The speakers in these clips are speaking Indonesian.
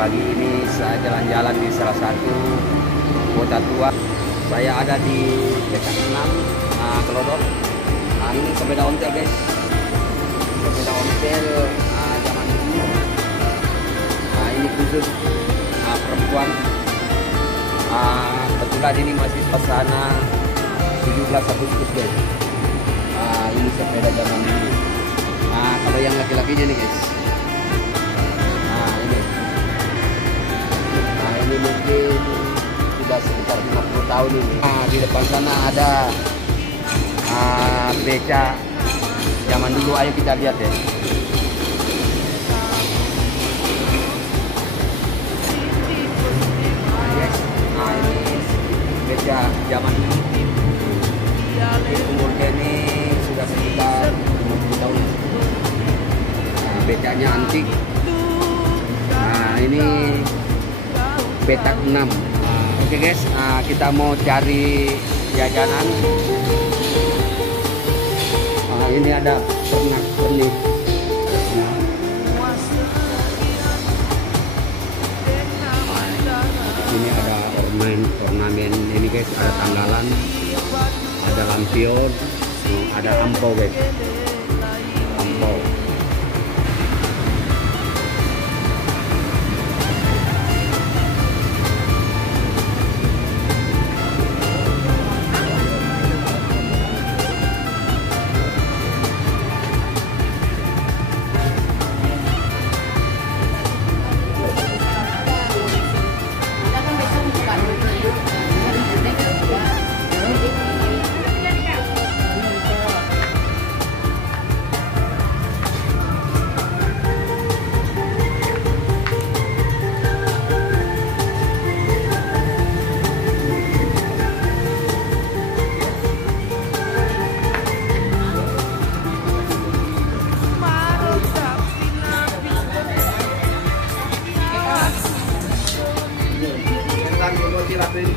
Pagi ini saya jalan-jalan di salah satu kota tua. Saya ada di dekat 6 Kelodok. Ini sepeda ontel guys. Sepeda ontel zaman dulu. Ini khusus perempuan. Kebetulan ini masih pesana 17 Agustus guys. Ini sepeda zaman dulu. Kalau yang laki-lakinya nih guys. Ini mungkin sudah sekitar 50 tahun ini. Di depan sana ada beca zaman dulu. Ayo kita lihat ya. Yes. Ini beca zaman dulu. Umurnya ini sudah sekitar 50 tahun. Becanya antik. Ini petak 6. Oke guys, kita mau cari jajanan. Ini ada pernik-pernik. Ini ada ornamen ini guys, ada tanggalan, ada lampion, ada ampau guys. Ampau.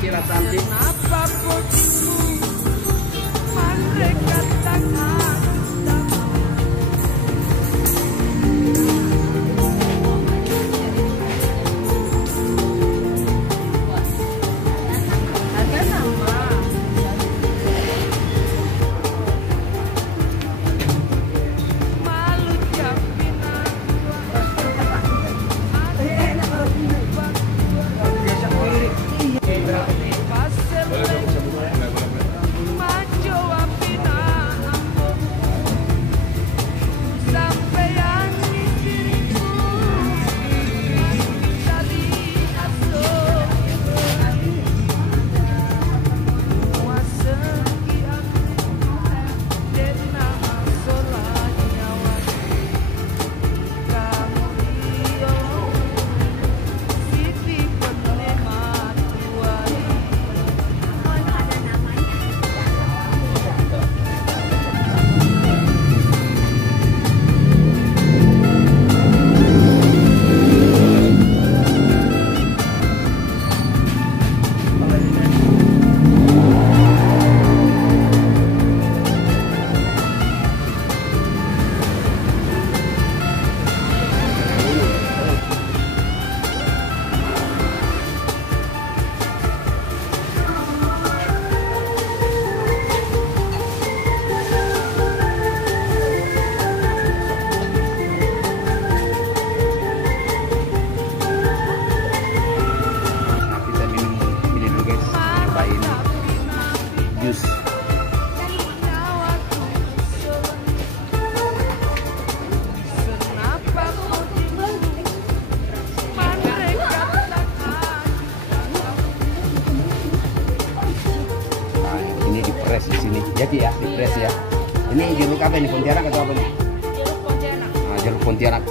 Kira cantik. Di sini jadi ya, di press ya. Ini jeruk apa ini, Pontianak atau apa nih? Jeruk Pontianak. Jeruk Pontianak.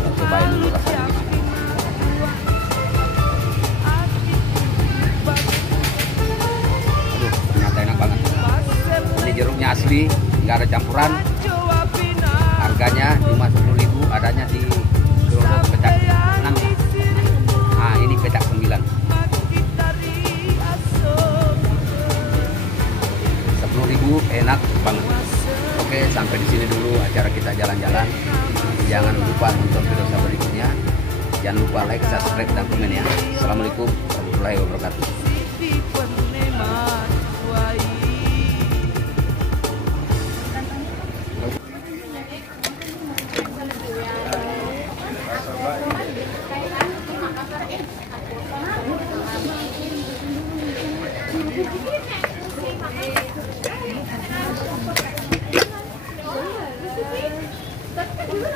Kita cobain dulu rasanya. Aduh, ternyata enak banget. Ini jeruknya asli, nggak ada campuran. Harganya cuma 10.000, adanya di Kelodok petak 6. Ini petak 9. 10.000 enak banget. Oke. Oke, sampai di sini dulu acara kita jalan-jalan. Jangan lupa nonton video saya berikutnya. Jangan lupa like, subscribe, dan komen ya. Assalamualaikum warahmatullahi wabarakatuh.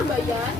Bayar.